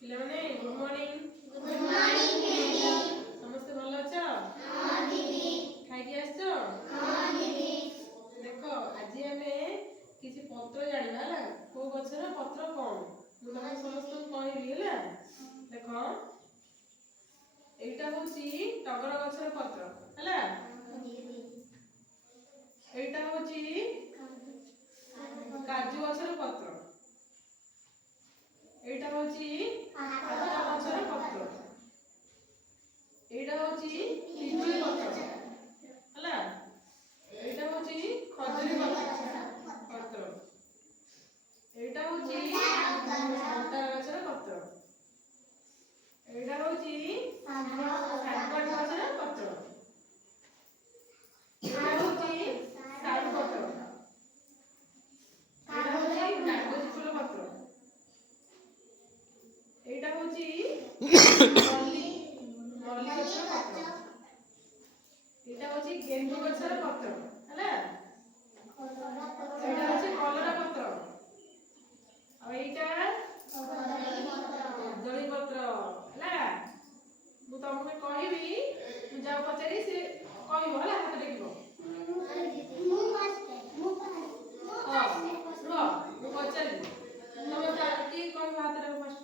ପିଲାମାନେ good morning. Good morning ଦିଦି। ସମସ୍ତେ ଭଲ ଅଛ? ହଁ ଦିଦି। ଖାଇକି ଆସିଛ? ହଁ ଦିଦି। ଦେଖ ଆଜି ଆମେ କିଛି ପତ୍ର ଜାଣିବା ହେଲା। କୋଉ ଗଛର ପତ୍ର କଣ ମୁଁ ତମକୁ ସମସ୍ତଙ୍କୁ କହିବି ହେଲା। ଦେଖ ଏଇଟା ହଉଛି ଟଗର ଗଛର ପତ୍ର ହେଲା। ଏଇଟା ହଉଛି କାଜୁ ଗଛର ପତ୍ର। ଏଇଟା ହଉଛି ଆତା ଗଛର ପତ୍ର। ଏଇଟା ହଉଛି ପିଜୁଳି ପତ୍ର ହେଲା। ଏଇଟା ହଉଛି ଖଜୁରୀ ପତ୍ର। ଏଇଟା ହଉଛି ମନ୍ଦାର ଗଛର ପତ୍ର। ଏଇଟା ହଉଛି ଶାଗୁଆନ ଗଛର ପତ୍ର। ଏଇଟା ହଉଛି ଶାଳୁ ପତ୍ର। ଏଇଟା ହଉଛି କାଗଜ ଫୁଲ ପତ୍ର। ଏଇଟା ହଉଛି ମଲ୍ଲି ଗଛର ପତ୍ର। ଏଇଟା ହଉଛି ଗେଣ୍ଡୁ ଗଛର ପତ୍ର ହେଲା। ଏଇଟା ହଉଛି କଲରା ପତ୍ର। ଆଉ ଏଇଟା କଦଳୀ ପତ୍ର ହେଲା। ମୁଁ ତମକୁ କହିବି, ମୁଁ ଯାଉ ପଚାରି ସେ କହିବ ହେଲା। ହାତ ଟେକିବ। ରୁହ ମୁଁ ପଚାରିବି। ତମେ କିଏ କହିବ ହାତ ଟେକ ଫାଷ୍ଟ।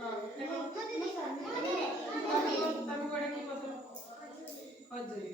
ହଁ ତମେ କୁଆଡେ କି ପତ୍ର? ଖଜୁରୀ।